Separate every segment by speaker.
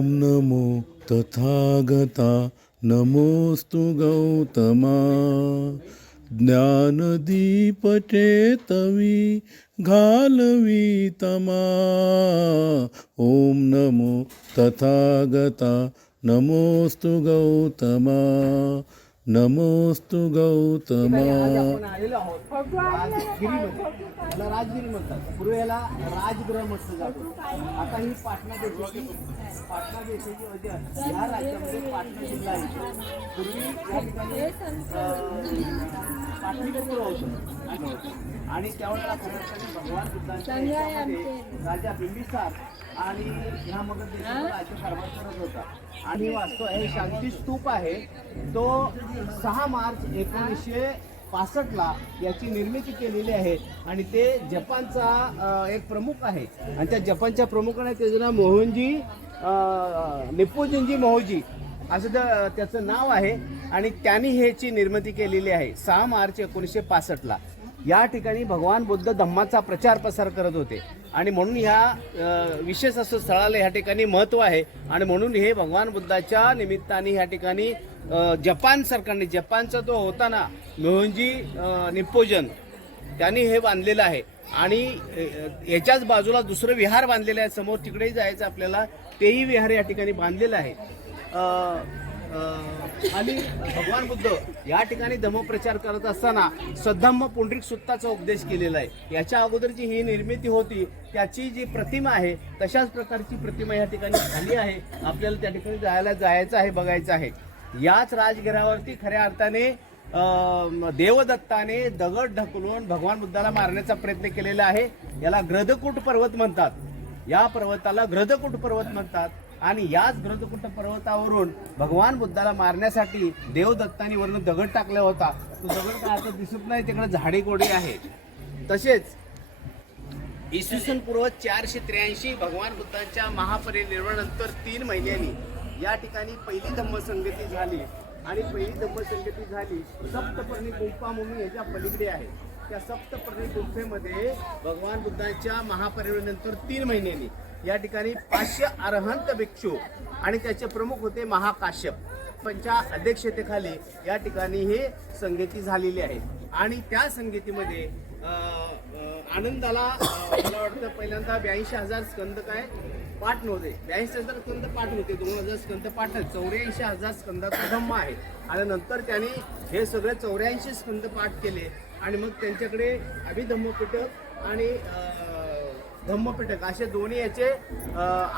Speaker 1: ॐ नमो तथागता नमोऽस्तु गौतमा। ज्ञानदीपचेतवी घालवी तमा। ॐ नमो तथागता नमोऽस्तु गौतमा। नमोऽस्तु गौतमा।
Speaker 2: राजगिरी म्हणतात पूर्वेला राजगृह म्हटलं जातं. आता ही पाटणा देशाची पाटणा देशाची अध्यक्ष या राज्यामध्ये पाटणा जिल्हा आहे पूर्वी या ठिकाणी अं, पाटलीपुत्र होतं. आणि त्यावेळेला भगवान बुद्धांच्या राजा बिंबिसार आणि ह्या राज्यकारभार करत होता. आणि वास्तव हे शांती स्तूप आहे. तो सहा मार्च एकोणीसशे पासष्टला याची निर्मिती केलेली आहे. आणि ते जपानचा एक प्रमुख आहे. आणि त्या जपानच्या प्रमुखाने त्याचं नाव मोहनजी अ, निप्पोजिनजी मोहोजी असं त्या- त्याचं नाव आहे. आणि त्यांनी ह्याची निर्मिती केलेली आहे सहा मार्च एकोणीसशे पासष्टला. या ठिकाणी भगवान बुद्ध धम्माचा प्रचार प्रसार करत होते. आणि म्हणून ह्या विशेष असं स्थळाला ह्या ठिकाणी महत्त्व आहे. आणि म्हणून हे भगवान बुद्धाच्या निमित्ताने ह्या ठिकाणी जपान सरकारने जपानचा तो होता ना मोहनजी निपोजन निप्पोजन त्यांनी हे बांधलेलं आहे. आणि याच्याच बाजूला दुसरं विहार बांधलेलं आहे. समोर तिकडेही जायचं आपल्याला तेही विहार या ठिकाणी बांधलेलं आहे. आणि भगवान बुद्ध या ठिकाणी धम्मप्रचार करत असताना सद्धम्म पुंडरिक सुत्ताचा उपदेश केलेला आहे. याच्या अगोदरची ही निर्मिती होती त्याची जी प्रतिमा आहे तशाच प्रकारची प्रतिमा या ठिकाणी झाली आहे. आपल्याला त्या ठिकाणी जायला जायचं आहे बघायचं आहे. याच राजगिरावरती खऱ्या अर्थाने देवदत्ताने दगड ढकलून भगवान बुद्धाला मारण्याचा प्रयत्न केलेला आहे. याला ग्रदकूट पर्वत म्हणतात. या पर्वताला ग्रदकूट पर्वत म्हणतात. आणि याच ग्रदकूट पर्वतावरून भगवान बुद्धाला मारण्यासाठी देवदत्ताने वरून दगड टाकला होता. तो दगड काय आता दिसत नाही तिकडे झाडे कोडी आहे. तसेच इसवी सन पूर्व चारशे त्र्याऐंशी भगवान बुद्धांच्या महापरिनिर्वाणानंतर तीन महिन्यांनी या ठिकाणी पहिली धम्मसंगती झाली. आणि पहिली धम्मसंगती झाली सप्तपर्णी गुंफा म्हणून याच्या पलीकडे आहे त्या सप्तपर्णी गुंफेमध्ये भगवान बुद्धांच्या महापरिनिर्वाणानंतर तीन महिन्यांनी. या ठिकाणी पाचशे अरहंत भिक्षू आणि त्याचे प्रमुख होते महाकाश्यप. पंच्या अध्यक्षतेखाली या ठिकाणी ही संगीती झालेली आहे. आणि त्या संगीतीमध्ये आनंदाला मला वाटतं पहिल्यांदा ब्याऐंशी हजार स्कंद काय? पाठ नव्हते. ब्याऐंशी हजार स्कंद पाठ नव्हते. दोन हजार स्कंद पाठ चौऱ्याऐंशी हजार स्कंदाचा धम्म आहे. आणि नंतर त्याने हे सगळे चौऱ्याऐंशी स्कंद पाठ केले. आणि मग त्यांच्याकडे अभिधम्मपीठक आणि अ, धम्मपीठक असे दोन्ही याचे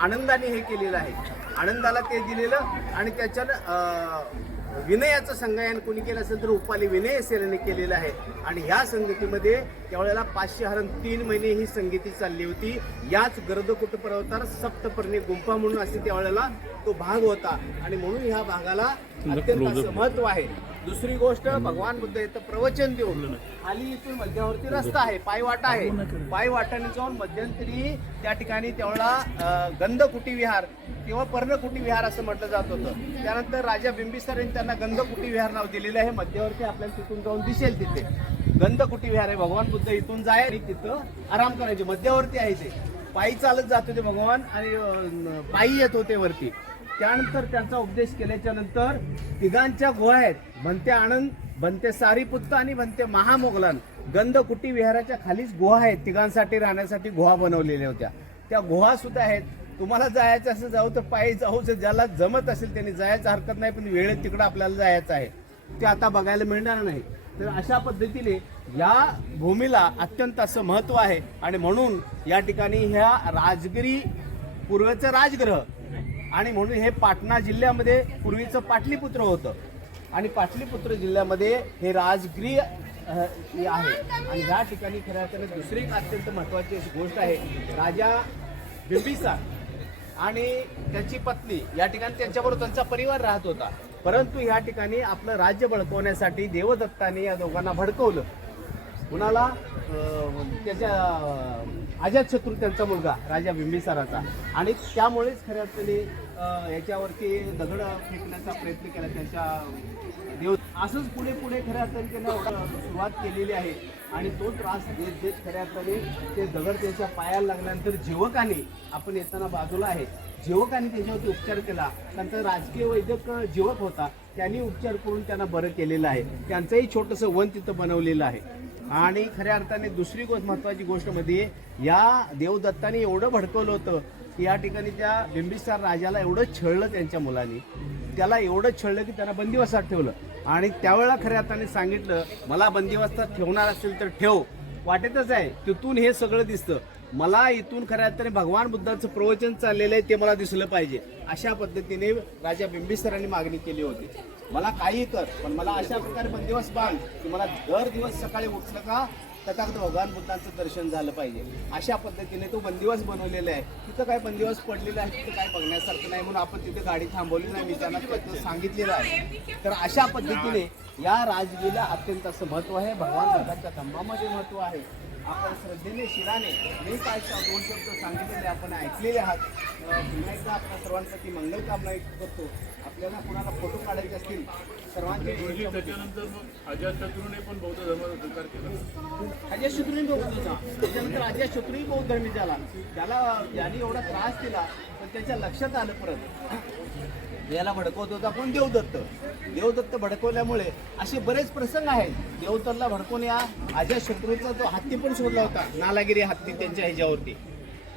Speaker 2: आनंदाने हे केलेलं आहे. आनंदाला ते दिलेलं आणि त्याच्यानं विनयाचं संगायन कोणी केलं असेल तर उपाली विनय सेनेने केलेलं आहे. आणि ह्या संगतीमध्ये त्यावेळेला पाचशे हरण तीन महिने ही संगीती चालली होती. याच गर्दकुट पर्वतावर सप्तपर्णी गुंफा म्हणून असे त्यावेळेला तो भाग होता. आणि म्हणून ह्या भागाला अत्यंत असं महत्त्व आहे. दुसरी गोष्ट भगवान बुद्ध इथं प्रवचन देऊन खाली इथून मध्यावरती रस्ता आहे पायवाटा आहे. पायवाटाने जाऊन मध्यंतरी त्या ठिकाणी तेवढा गंधकुटी विहार किंवा पर्णकुटी विहार असं म्हटलं जात होतं. त्यानंतर राजा बिंबिसार यांनी त्यांना गंधकुटी विहार नाव दिलेलं आहे. मध्यवर्ती आपल्याला तिथून जाऊन दिसेल तिथे. गंधकुटी विहार आहे. भगवान बुद्ध इथून जाय आणि तिथं आराम करायचे. मध्यवर्ती आहे ते. पायी चालत जात होते भगवान आणि पायी येत होते वरती. त्यानंतर त्यांचा उपदेश केल्याच्यानंतर तिघांच्या गुहा आहेत. बनते आनंद बनते सारीपुत्त आणि बनते महामोगलान. गंधकुटी विहाराच्या खालीच गुहा आहेत. तिघांसाठी राहण्यासाठी गुहा बनवलेल्या होत्या. त्या गुहा सुद्धा आहेत. तुम्हाला जायचं असं जाऊ तर पायी जाऊ. जर ज्याला जमत असेल त्यांनी जायचं. हरकत नाही पण वेळेत तिकडं आपल्याला जायचं आहे. ते आता बघायला मिळणार नाही. तर अशा पद्धतीने या भूमीला अत्यंत असं महत्त्व आहे. आणि म्हणून या ठिकाणी ह्या राजगिरी पूर्वेचं राजग्रह आणि म्हणून हे पाटणा जिल्ह्यामध्ये पूर्वीचं पाटलीपुत्र होतं. आणि पाटलीपुत्र जिल्ह्यामध्ये हे राजगिरी आहे. आणि या ठिकाणी खऱ्या अर्थाने दुसरी एक अत्यंत महत्वाची अशी गोष्ट आहे. राजा बिंबिसार आणि त्याची पत्नी या ठिकाणी त्यांच्याबरोबर त्यांचा परिवार राहत होता. परंतु ह्या ठिकाणी आपलं राज्य बळकवण्यासाठी देवदत्ताने या दोघांना भडकवलं. कुणाला त्याच्या अजात शत्रू त्यांचा मुलगा राजा बिंबिसाराचा. आणि त्यामुळेच खऱ्या अर्थाने याच्यावरती दगड फेकण्याचा प्रयत्न केला त्यांच्या देव असंच पुढे पुढे खऱ्या अर्थाने त्यांना सुरुवात केलेली आहे. आणि तो त्रास देत देत खऱ्या अर्थाने ते दगड त्यांच्या पायाला लागल्यानंतर जीवकाने आपण येताना बाजूला आहे. जीवकाने त्याच्यावरती उपचार केला. त्यांचा राजकीय वैद्यक जीवक होता त्यांनी उपचार करून त्यांना बरं केलेलं आहे. त्यांचंही छोटंसं वन तिथं बनवलेलं आहे. आणि खऱ्या अर्थाने दुसरी गोष्ट महत्वाची गोष्ट म्हणजे या देवदत्ताने एवढं भडकवलं होतं की या ठिकाणी त्या बिंबिसार राजाला एवढं छळलं त्यांच्या मुलांनी. त्याला एवढं छळलं की त्यांना बंदिवासात ठेवलं. आणि त्यावेळेला खऱ्या अर्थाने सांगितलं मला बंदिवासात ठेवणार असेल तर ठेव. वाटेतच आहे. तिथून हे सगळं दिसतं. मला इथून खऱ्या अर्थाने भगवान बुद्धाचं प्रवचन चाललेलं आहे ते मला दिसलं पाहिजे. अशा पद्धतीने राजा बिंबिसरांनी मागणी केली होती. मला काही कर पण मला अशा प्रकारे बंदिवस बांध की मला दर दिवस सकाळी उठलं का तथागत भगवान बुद्धांचं दर्शन झालं पाहिजे. अशा पद्धतीने तो बंदिवास बनवलेला आहे. तिथं काय बंदिवास पडलेला आहे तिथं काय बघण्यासारखं नाही म्हणून आपण तिथे गाडी थांबवली नाही मी त्यांना सांगितलेलं आहे. तर अशा पद्धतीने या राजगीला अत्यंत असं महत्त्व आहे. भगवान बुद्धांच्या धम्मामध्ये महत्त्व आहे. आपण श्रद्धेने शिराने मी काय दोन शब्द सांगितलेले आपण ऐकलेले आहात. पुन्हा एकदा आपल्या सर्वांसाठी मंगल कामना करतो. आपल्याला कुणाला फोटो काढायचे असतील सर्वांचे
Speaker 1: त्याच्यानंतर मग अजातशत्रूने पण बौद्ध धर्माचा स्वीकार केला.
Speaker 2: अजय शत्रूंनी बौद्ध त्याच्यानंतर अजय शत्रूही बौद्ध धर्मी झाला. त्याला याने एवढा त्रास दिला पण त्याच्या लक्षात आलं परत. याला भडकवत होता कोण देवदत्त. देवदत्त भडकवल्यामुळे असे बरेच प्रसंग आहेत. देवदत्तला भडकवून या अजय शत्रूचा तो हत्ती पण सोडला होता. नालागिरी हत्ती त्यांच्या ह्याच्यावरती.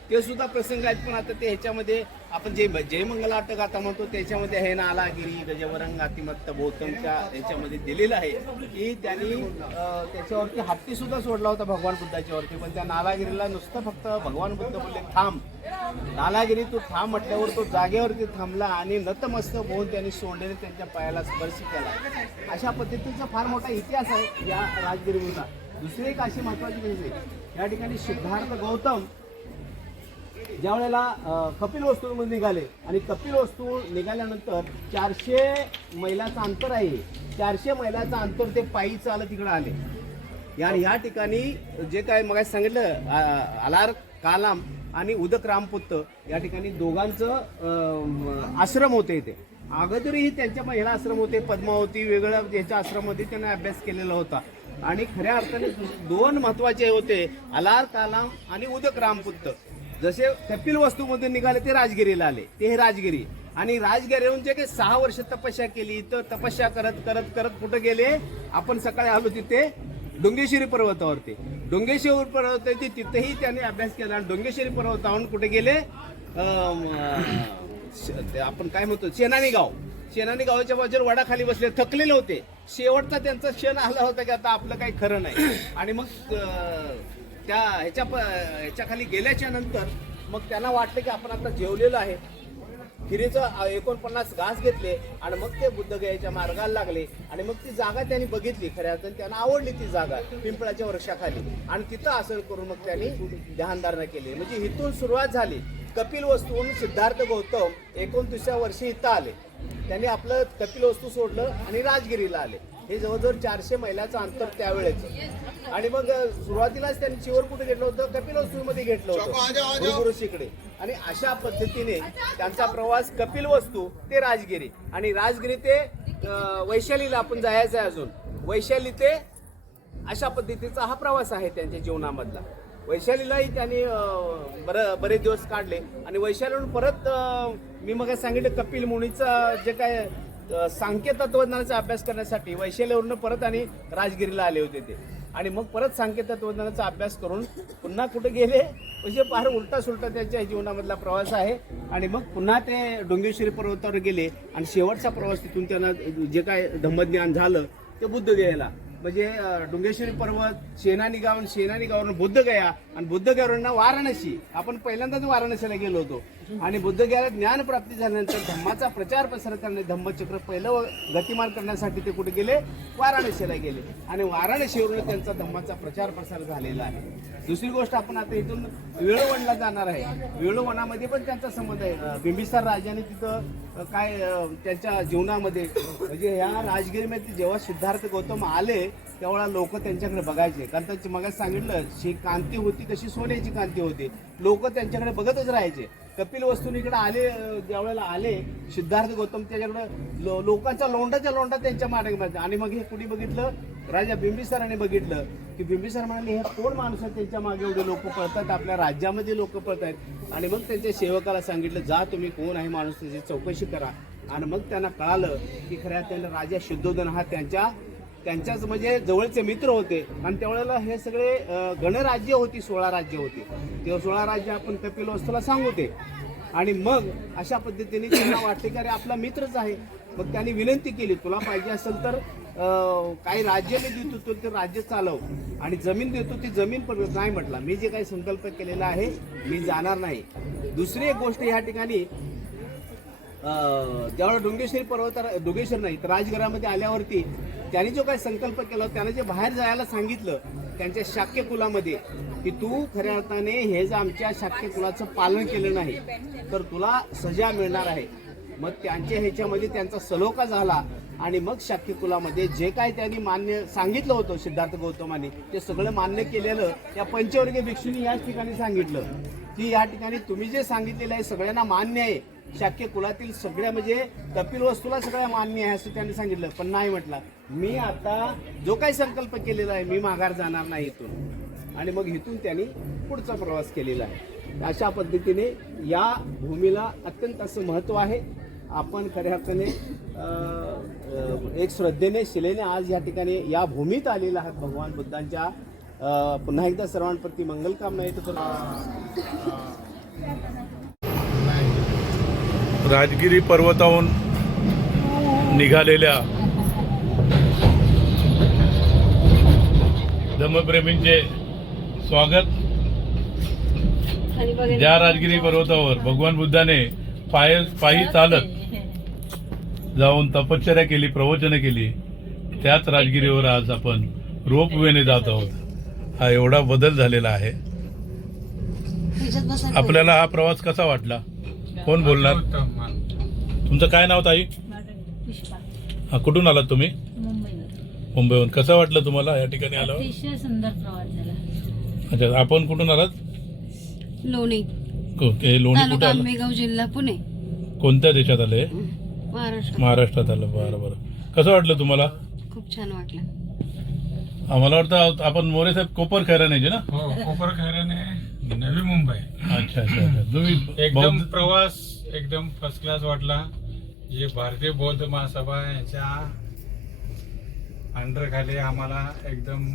Speaker 2: ते सुद्धा प्रसंग आहेत पण आता ते ह्याच्यामध्ये आपण जे जयमंगल अटक आता म्हणतो त्याच्यामध्ये हे नालागिरी गजवरंग अतिमत्त भोतमच्या याच्यामध्ये दिलेलं आहे. की त्यांनी त्याच्यावरती हत्ती सुद्धा सोडला होता भगवान बुद्धाच्यावरती पण त्या नालागिरीला नुसतं फक्त भगवान बुद्ध बोलले थांब. नालागिरी तू थांब म्हटल्यावर तो जागेवरती थांबला आणि नतमस्त होऊन त्यांनी सोंडेने त्यांच्या पायाला स्पर्श केला. अशा पद्धतीचा फार मोठा इतिहास आहे या राजगिरीचा दुसरी एक अशी महत्वाची गोष्ट आहे या ठिकाणी सिद्धार्थ गौतम ज्या वेळेला कपिल वस्तूमध्ये निघाले आणि कपिल वस्तू निघाल्यानंतर चारशे मैलाचं अंतर आहे. चारशे मैलाचं अंतर ते पायी चालत तिकडे आले. या या ठिकाणी जे काय मग सांगितलं अलार कालाम आणि उदक रामपुत्त या ठिकाणी दोघांचं आश्रम होते इथे. अगोदरही त्यांच्या महिला आश्रम होते पद्मावती वेगळ्या याच्या आश्रममध्ये त्यांनी अभ्यास केलेला होता. आणि खऱ्या अर्थाने दोन महत्त्वाचे होते अलार कालाम आणि उदक रामपुत्त. जसे कपिल वस्तूमधून निघाले ते राजगिरीला आले. ते हे राजगिरी. आणि राजगिरीहून जे काही सहा वर्ष तपस्या केली तर तपस्या करत करत करत कुठं गेले? आपण सकाळी आलो तिथे डोंगेश्वरी पर्वतावरती. डोंगेश्वरी पर्वतावरती तिथेही त्यांनी अभ्यास केला. आणि डोंगेश्वरी पर्वतावरून कुठे गेले? श- आपण काय म्हणतो? शेनानी गाव. शेनानी गावाच्या बाजूला वडाखाली बसले थकलेले होते. शेवटचा त्यांचा क्षण आला होता की आता आपलं काही खरं नाही. आणि मग त्या ह्याच्या प- ह्याच्या खाली गेल्याच्यानंतर मग त्यांना वाटलं की आपण आता जेवलेलो आहे. खिरीचं एकोणपन्नास घास घेतले आणि मग ते बुद्धगयाच्या मार्गाला लागले. आणि मग ती जागा त्यांनी बघितली खऱ्या अर्थाने. त्यांना आवडली ती जागा पिंपळाच्या वर्षाखाली आणि तिथं आसन करून मग त्यांनी ध्यानधारणा केली. म्हणजे इथून सुरुवात झाली. कपिल वस्तूहून सिद्धार्थ गौतम एकोणतीसव्या वर्षी इथं आले. त्यांनी आपलं कपिल वस्तू सोडलं आणि राजगिरीला आले. हे जवळजवळ चारशे मैलाचं अंतर त्यावेळेचं आणि मग सुरुवातीलाच त्यांनी चिवर कुठे घेतलं होतं? कपिल वस्तूमध्ये घेतलं होतं. गुरुगुरुशीकडे आणि अशा पद्धतीने त्यांचा प्रवास कपिल वस्तू ते राजगिरी आणि राजगिरी ते वैशालीला आपण जायचं आहे अजून. वैशाली ते अशा पद्धतीचा हा प्रवास आहे त्यांच्या जीवनामधला. वैशालीलाही त्यांनी बरं बरेच दिवस काढले. आणि वैशालीहून परत मी मग सांगितलं कपिल मुनीचा जे काय सांख्य तत्वज्ञानाचा अभ्यास करण्यासाठी वैशाल्यावरून परत आणि राजगिरीला आले होते ते. आणि मग परत सांख्य तत्वज्ञानाचा अभ्यास करून पुन्हा कुठे गेले? म्हणजे फार उलटा सुलटा त्यांच्या जीवनामधला प्रवास आहे. आणि मग पुन्हा ते डोंगेश्वरी पर्वतावर गेले. आणि शेवटचा प्रवास तिथून त्यांना जे काय धम्मज्ञान झालं ते बुद्ध द्यायला म्हणजे डोंगेश्वरी पर्वत शेनानी गाव आणि शेनानी गावावरून बुद्धगया आणि बुद्धगयावरून वाराणसी. आपण पहिल्यांदाच वाराणसीला गेलो होतो. आणि बुद्धगयाला ज्ञान प्राप्ती झाल्यानंतर धम्माचा प्रचार प्रसार करणे धम्मचक्र पहिलं गतिमान करण्यासाठी ते कुठे गेले? वाराणसीला गेले. आणि वाराणसीवरून त्यांचा धम्माचा प्रचार प्रसार झालेला आहे. दुसरी गोष्ट आपण आता इथून वेळोवणला जाणार आहे. वेळोवणामध्ये पण त्यांचा संबंध आहे. बिंबिसार राजाने तिथं काय त्यांच्या जीवनामध्ये म्हणजे ह्या राजगिरीमध्ये जेव्हा सिद्धार्थ गौतम आले तेवढा लोक त्यांच्याकडे बघायचे. कारण त्यांची मग सांगितलं शी कांती होती तशी सोन्याची कांती होती. लोक त्यांच्याकडे बघतच राहायचे. कपिल वस्तून इकडे आले ज्यावेळेला आले सिद्धार्थ गौतम त्याच्याकडे लो- लोकांचा लोंडाच्या लोंडा त्यांच्या मागे आणि मग हे कुणी बघितलं? राजा बिंबिसाराने बघितलं. की बिंबिसार म्हणाले हे कोण माणूस आहेत त्यांच्या मागे एवढे लोक पळतात? आपल्या राज्यामध्ये लोक पळत आहेत आणि मग त्यांच्या सेवकाला सांगितलं जा तुम्ही कोण आहे माणूस? त्याची चौकशी करा. आणि मग त्यांना कळालं की खऱ्या त्याला राजा शुद्धोधन हा त्यांच्या त्यांच्याच म्हणजे जवळचे मित्र होते. आणि त्यावेळेला हे सगळे गणराज्य होती सोळा राज्य होती. तेव्हा सोळा राज्य आपण कपिल वस्तूला सांगू ते आणि मग अशा पद्धतीने त्यांना वाटते की अरे आपला मित्रच आहे. मग त्यांनी विनंती केली तुला पाहिजे असेल तर काही राज्य मी देतो तो ते राज्य चालव. आणि जमीन देतो ती जमीन पण नाही म्हटला. मी जे काही संकल्प केलेला आहे मी जाणार नाही. दुसरी एक गोष्ट या ठिकाणी ज्यावेळेला डोंगेश्वरी पर्वत डोंगेश्वर नाही तर राजघरामध्ये आल्यावरती त्यांनी जो काही संकल्प केला त्याने जे बाहेर जायला सांगितलं त्यांच्या शाक्य कुलामध्ये की तू खऱ्या अर्थाने हे जर आमच्या शाक्य कुलाचं पालन केलं नाही तर तुला सजा मिळणार आहे. मग त्यांच्या ह्याच्यामध्ये त्यांचा सलोखा झाला आणि मग शाक्य कुलामध्ये जे काय त्यांनी मान्य सांगितलं होतं सिद्धार्थ गौतमाने ते सगळं मान्य केलेलं या पंचवर्गीय भिक्षूंनी याच ठिकाणी सांगितलं की या ठिकाणी तुम्ही जे सांगितलेलं आहे सगळ्यांना मान्य आहे. शाक्य कुलातील सगळ्या म्हणजे कपिल वस्तूला सगळ्या मान्य आहे असं त्यांनी सांगितलं पण नाही म्हटलं. मी आता जो काही संकल्प केलेला आहे मी माघार जाणार नाही इथून. आणि मग इथून त्यांनी पुढचा प्रवास केलेला आहे. अशा पद्धतीने या भूमीला अत्यंत असं महत्त्व आहे. आपण खऱ्या अर्थाने एक श्रद्धेने शिलेने आज या ठिकाणी या भूमीत आलेला आहात भगवान बुद्धांच्या. पुन्हा एकदा सर्वांप्रती मंगलकामना येतो
Speaker 1: राजगिरी पर्वताहून निघालेल्या धम्मप्रेमींचे स्वागत. ज्या राजगिरी पर्वतावर भगवान बुद्धाने पाय पायी चालत जाऊन तपश्चर्या केली प्रवचने केली त्याच राजगिरीवर आज आपण रोपवेने जात आहोत. हा एवढा बदल झालेला आहे. आपल्याला हा प्रवास कसा वाटला? कोण बोलणार? तुमचं काय नाव ताई? हा कुठून आलात तुम्ही? मुंबईहून कसं वाटलं तुम्हाला या ठिकाणी आलं
Speaker 3: अतिशय सुंदर प्रवास झाला.
Speaker 1: अच्छा आपण कुठून आलात?
Speaker 4: लोणी.
Speaker 1: हे लोणी कुठे आलं?
Speaker 4: जिल्हा पुणे.
Speaker 1: कोणत्या देशात
Speaker 4: महाराष्ट्र
Speaker 1: महाराष्ट्रात. आलं. बरं बरं. कसं वाटलं तुम्हाला?
Speaker 4: खूप छान वाटलं.
Speaker 1: आम्हाला वाटतं आपण मोरे साहेब कोपर खैराण्याचे ना?
Speaker 5: हो कोपर खैराने नवी मुंबई.
Speaker 1: अच्छा अच्छा अच्छा. तुम्ही
Speaker 5: एकदम
Speaker 1: बौद्ध-
Speaker 5: प्रवास एकदम फर्स्ट क्लास वाटला. जे भारतीय बौद्ध महासभा यांच्या अंडर खाली आम्हाला एकदम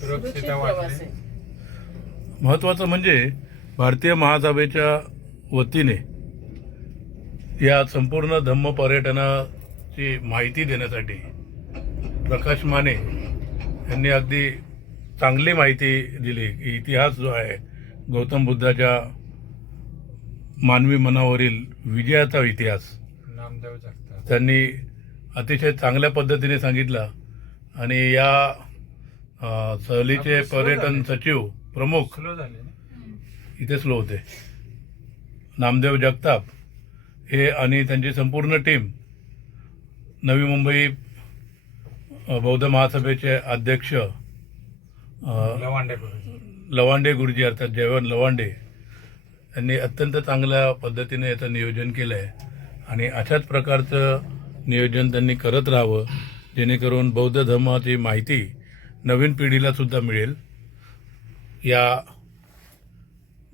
Speaker 5: सुरक्षितता वाटली.
Speaker 1: महत्वाचं म्हणजे भारतीय महासभेच्या वतीने या संपूर्ण धम्म पर्यटनाची माहिती देण्यासाठी प्रकाश माने यांनी अगदी चांगली माहिती दिली. की इतिहास जो आहे गौतम बुद्धाच्या मानवी मनावरील विजयाचा इतिहास.
Speaker 5: नामदेव
Speaker 1: त्यांनी अतिशय चांगल्या पद्धतीने सांगितलं. आणि या सहलीचे पर्यटन सचिव प्रमुख इथे स्लो होते. नामदेव जगताप हे आणि त्यांची संपूर्ण टीम नवी मुंबई बौद्ध महासभेचे अध्यक्ष
Speaker 5: लवांडे
Speaker 1: लवांडे गुरुजी अर्थात जयवंत लवांडे यांनी अत्यंत चांगल्या पद्धतीने याचं नियोजन केलं आहे आणि अशाच प्रकारचं नियोजन त्यांनी करत राहावं जेणेकरून बौद्ध धर्माची माहिती नवीन पिढीला सुद्धा मिळेल. या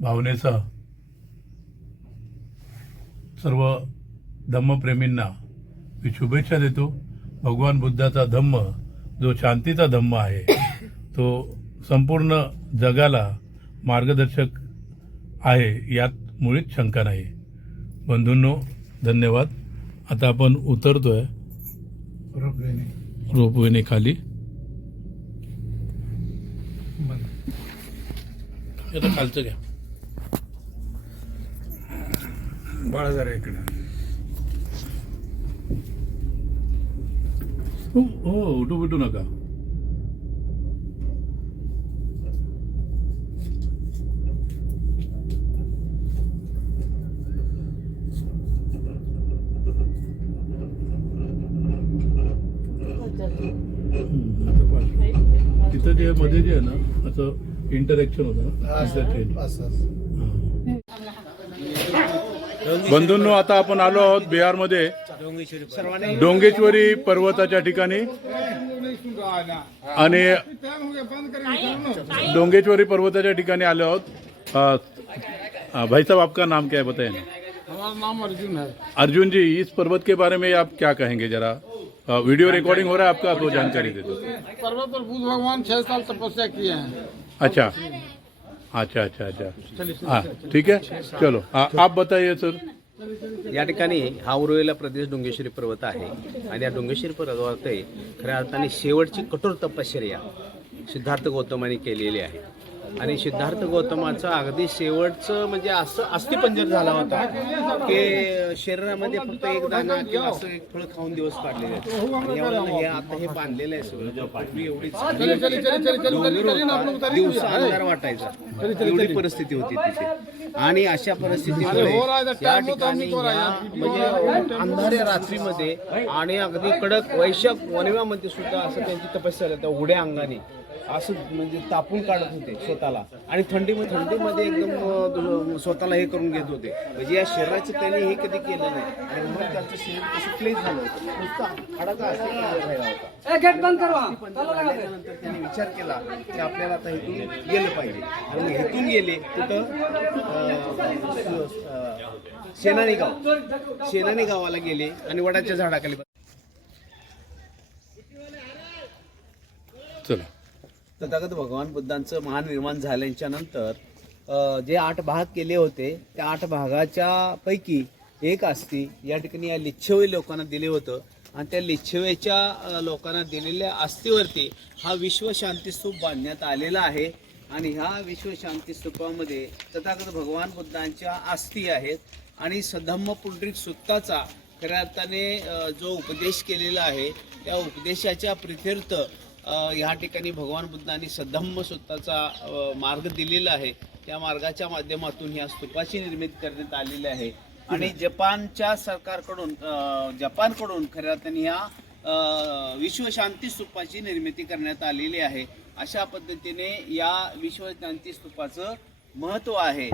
Speaker 1: भावनेसह सर्व धम्मप्रेमींना मी शुभेच्छा देतो. भगवान बुद्धाचा धम्म जो शांतीचा धम्म आहे तो संपूर्ण जगाला मार्गदर्शक आहे यात मुळीच शंका नाही. बंधूंनो धन्यवाद. आता आपण उतरतोय. रोपवेने खाली. खालचं घ्या.
Speaker 5: बाळा जरा इकडे.
Speaker 1: हो हो, उठू बिटू नका. तिथं जे मध्ये जे आहे ना असं इंटरेक्शन होतं बंधूंनो आता आपण आलो आहोत बिहारमध्ये. डोंगेश्वरी पर्वताच्या ठिकाणी आणि डोंगेश्वरी पर्वताच्या ठिकाणी आलो आहोत. भाई साहब आपका नाम क्या है बताइए ना?
Speaker 6: हमारा नाम अर्जुन है।
Speaker 1: अर्जुन जी इस पर्वत के बारे में आप क्या कहेंगे जरा? वीडियो रिकॉर्डिंग हो रहा है आपका तो जानकारी दे दो।
Speaker 6: पर्वत पर बुद्ध भगवान छह साल तपस्या किए हैं।
Speaker 1: अच्छा। अच्छा अच्छा अच्छा। हाँ ठीक है? चलो आ, आप बताइए सर।
Speaker 2: या ठिकाणी हा उरलेला प्रदेश डोंगेश्वरी पर्वत आहे. आणि या डोंगेश्वरी पर्वत खऱ्या अर्थाने शेवटची कठोर तपश्चर्या सिद्धार्थ गौतमाने केलेली आहे. आणि सिद्धार्थ गौतमाचं अगदी शेवटचं म्हणजे असं अस्थिपंजर झाला होता की शरीरामध्ये फक्त एक दाना किंवा असं एक फळ खाऊन दिवस काढलेले आहेत. आणि यावेळेला हे आता हे बांधलेलं आहे सगळं. पृथ्वी एवढी दिवसा अंधार वाटायचा. एवढी परिस्थिती होती तिथे. आणि अशा परिस्थितीमध्ये या ठिकाणी या म्हणजे अंधाऱ्या रात्रीमध्ये आणि अगदी कडक वैशाख वनव्यामध्ये सुद्धा असं त्यांची तपस्या झाली. त्या उड्या अंगाने. असं म्हणजे तापून काढत होते स्वतःला. आणि थंडीमध्ये थंडीमध्ये एकदम स्वतःला हे करून घेत होते. म्हणजे या शरीराचं त्याने हे कधी केलं नाही. आणि मग त्यांचं शरीर कसं क्लेश झालं नुसतं हाडाचा त्याने विचार केला की आपल्याला आता इथून गेलं पाहिजे. आणि मग इथून गेले अं, शेनानी गाव. शेनानी गावाला गेले आणि वडाच्या झाडाखाली
Speaker 1: चला.
Speaker 2: तथागत भगवान बुद्धांचं महान निर्माण झाल्याच्यानंतर जे आठ भाग केले होते त्या आठ भागाच्या पैकी एक असती या ठिकाणी या लिच्छवे लोकांना दिले होतं. आणि त्या लिच्छवेच्या लोकांना दिलेल्या आस्तीवरती हा विश्व स्तूप बांधण्यात आलेला आहे. आणि ह्या विश्व स्तूपामध्ये तथागत भगवान बुद्धांच्या आस्थी आहेत. आणि सधम्म पुंडरिक सुत्ताचा खऱ्या अर्थाने जो उपदेश केलेला आहे त्या उपदेशाच्या प्रित्यर्थ ह्या ठिकाणी भगवान बुद्धांनी सद्धम्म सुत्ताचा अ, मार्ग दिलेला आहे. त्या मार्गाच्या माध्यमातून ह्या स्तूपाची निर्मिती करण्यात आलेली आहे. आणि जपानच्या सरकारकडून जपानकडून खऱ्या अर्थाने ह्या विश्वशांती स्तूपाची निर्मिती करण्यात आलेली आहे. अशा पद्धतीने या विश्वशांती स्तूपाचं महत्त्व आहे.